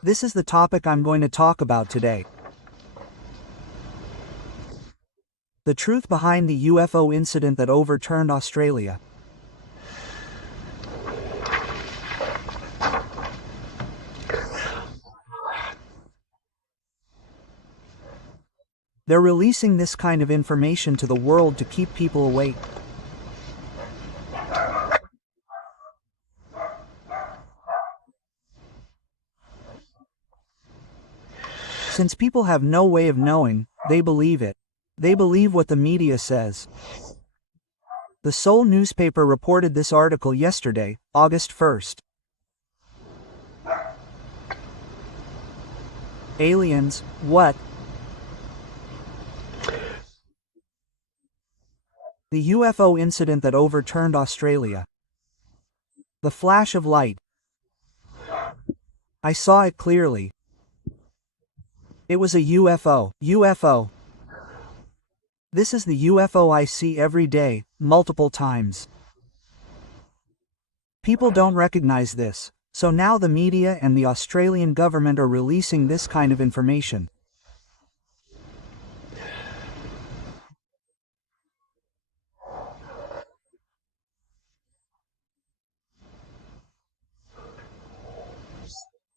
This is the topic I'm going to talk about today. The truth behind the UFO incident that overturned Australia. They're releasing this kind of information to the world to keep people awake. Since people have no way of knowing, they believe it. They believe what the media says. The Seoul newspaper reported this article yesterday, August 1st. Aliens, what? The UFO incident that overturned Australia. The flash of light. I saw it clearly. It was a UFO. UFO. This is the UFO I see every day, multiple times. People don't recognize this, so now the media and the Australian government are releasing this kind of information.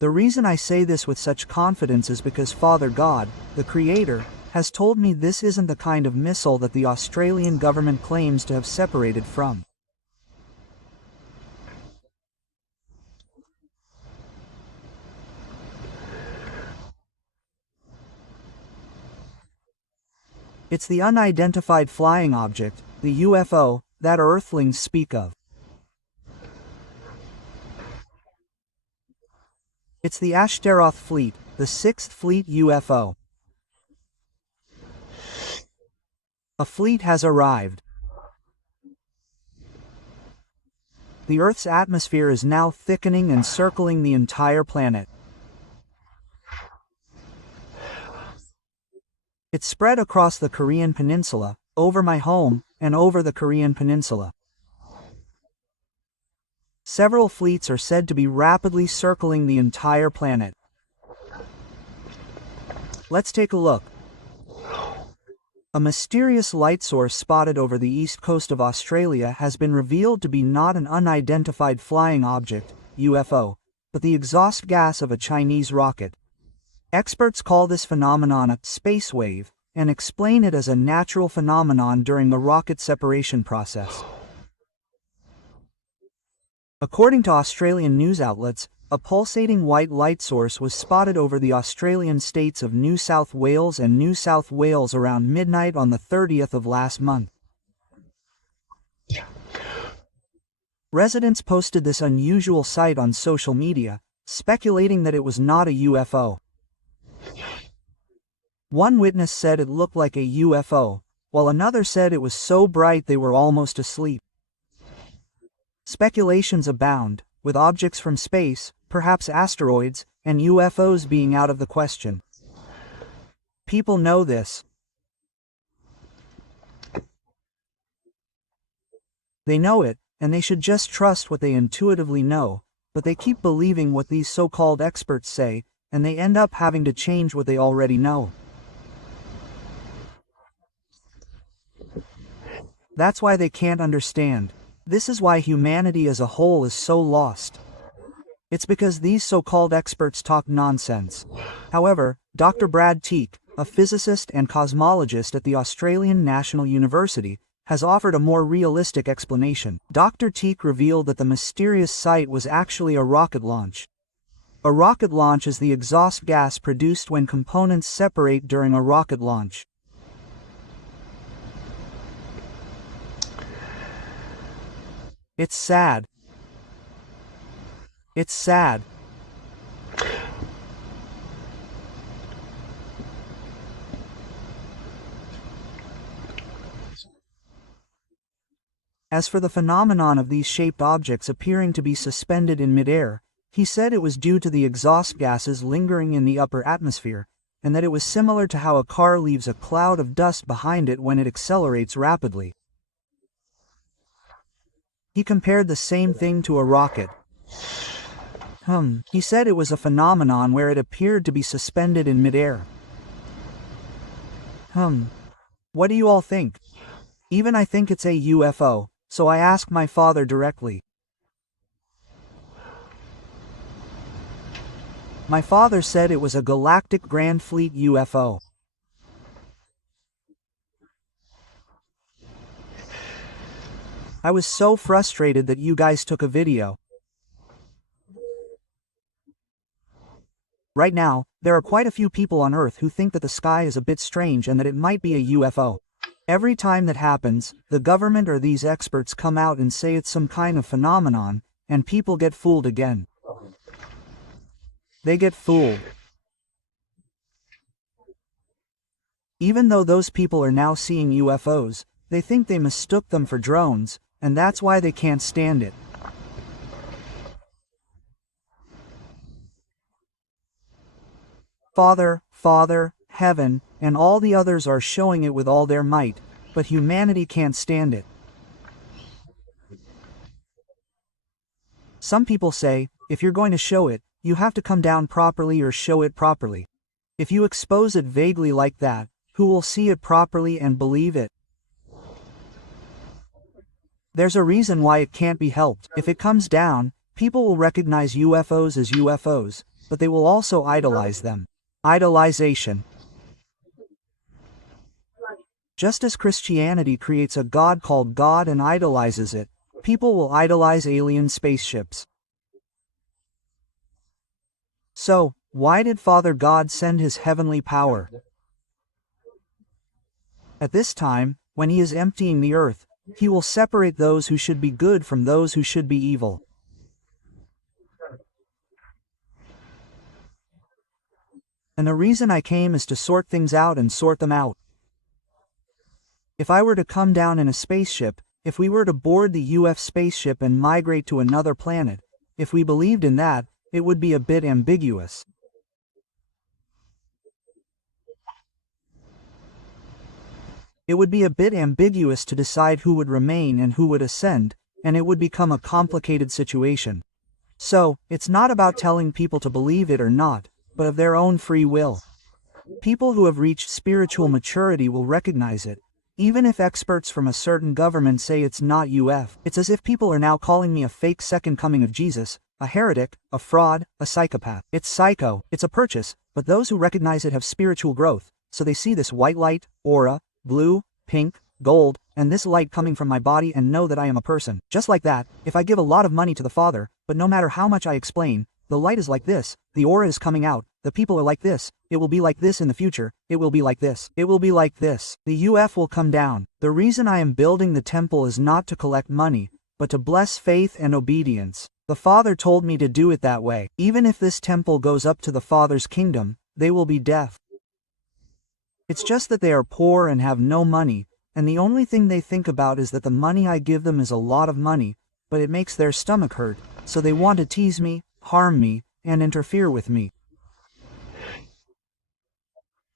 The reason I say this with such confidence is because Father God, the Creator, has told me this isn't the kind of missile that the Australian government claims to have separated from. It's the unidentified flying object, the UFO, that Earthlings speak of. It's the Ashtaroth Fleet, the 6th Fleet UFO. A fleet has arrived. The Earth's atmosphere is now thickening and circling the entire planet. It's spread across the Korean Peninsula, over my home, and over the Korean Peninsula. Several fleets are said to be rapidly circling the entire planet. Let's take a look. A mysterious light source spotted over the east coast of Australia has been revealed to be not an unidentified flying object, UFO, but the exhaust gas of a Chinese rocket. Experts call this phenomenon a space wave, and explain it as a natural phenomenon during the rocket separation process. According to Australian news outlets, a pulsating white light source was spotted over the Australian states of New South Wales and New South Wales around midnight on the 30th of last month. Residents posted this unusual sight on social media, speculating that it was not a UFO. One witness said it looked like a UFO, while another said it was so bright they were almost asleep. Speculations abound, with objects from space, perhaps asteroids, and UFOs being out of the question. People know this. They know it, and they should just trust what they intuitively know, but they keep believing what these so-called experts say, and they end up having to change what they already know. That's why they can't understand. This is why humanity as a whole is so lost. It's because these so-called experts talk nonsense. However, Dr. Brad Teak, a physicist and cosmologist at the Australian National University, has offered a more realistic explanation. Dr. Teak revealed that the mysterious sight was actually a rocket launch. A rocket launch is the exhaust gas produced when components separate during a rocket launch. It's sad. It's sad. As for the phenomenon of these shaped objects appearing to be suspended in midair, he said it was due to the exhaust gases lingering in the upper atmosphere, and that it was similar to how a car leaves a cloud of dust behind it when it accelerates rapidly. He compared the same thing to a rocket. He said it was a phenomenon where it appeared to be suspended in midair. What do you all think? Even I think it's a UFO, so I asked my father directly. My father said it was a galactic Grand Fleet UFO. I was so frustrated that you guys took a video. Right now, there are quite a few people on Earth who think that the sky is a bit strange and that it might be a UFO. Every time that happens, the government or these experts come out and say it's some kind of phenomenon, and people get fooled again. They get fooled. Even though those people are now seeing UFOs, they think they mistook them for drones, and that's why they can't stand it. Father, Heaven, and all the others are showing it with all their might, but humanity can't stand it. Some people say, if you're going to show it, you have to come down properly or show it properly. If you expose it vaguely like that, who will see it properly and believe it? There's a reason why it can't be helped. If it comes down, people will recognize UFOs as UFOs, but they will also idolize them. Idolization. Just as Christianity creates a god called God and idolizes it, people will idolize alien spaceships. So, why did Father God send his heavenly power? At this time, when he is emptying the earth, he will separate those who should be good from those who should be evil. And the reason I came is to sort things out and sort them out. If I were to come down in a spaceship, if we were to board the UFO spaceship and migrate to another planet, if we believed in that, it would be a bit ambiguous. It would be a bit ambiguous to decide who would remain and who would ascend, and it would become a complicated situation. So, it's not about telling people to believe it or not, but of their own free will. People who have reached spiritual maturity will recognize it. Even if experts from a certain government say it's not UFO, it's as if people are now calling me a fake second coming of Jesus, a heretic, a fraud, a psychopath. It's psycho, it's a purchase, but those who recognize it have spiritual growth, so they see this white light, aura, blue, pink, gold, and this light coming from my body and know that I am a person. Just like that, if I give a lot of money to the Father, but no matter how much I explain, the light is like this, the aura is coming out, the people are like this, it will be like this in the future, it will be like this, it will be like this, the UFO will come down. The reason I am building the temple is not to collect money, but to bless faith and obedience. The Father told me to do it that way. Even if this temple goes up to the Father's kingdom, they will be deaf. It's just that they are poor and have no money, and the only thing they think about is that the money I give them is a lot of money, but it makes their stomach hurt, so they want to tease me, harm me, and interfere with me.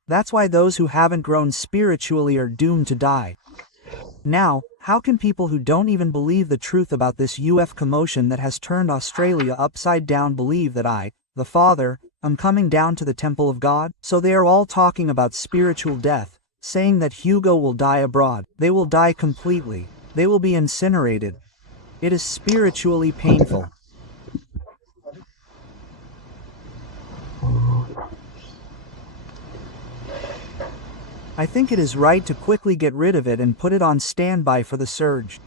That's why those who haven't grown spiritually are doomed to die. Now, how can people who don't even believe the truth about this UFO commotion that has turned Australia upside down believe that I, the Father, am coming down to the temple of God? So they are all talking about spiritual death, saying that Hugo will die abroad. They will die completely. They will be incinerated. It is spiritually painful. I think it is right to quickly get rid of it and put it on standby for the surge.